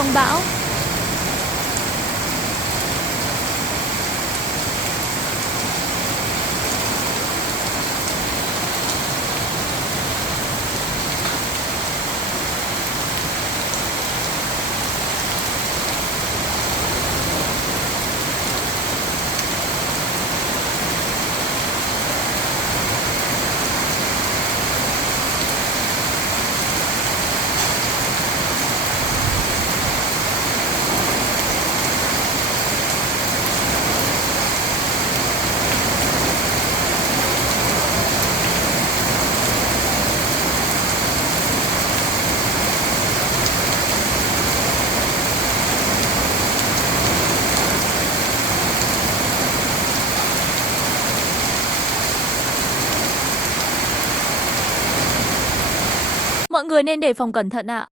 Chống bão. Mọi người nên đề phòng cẩn thận ạ.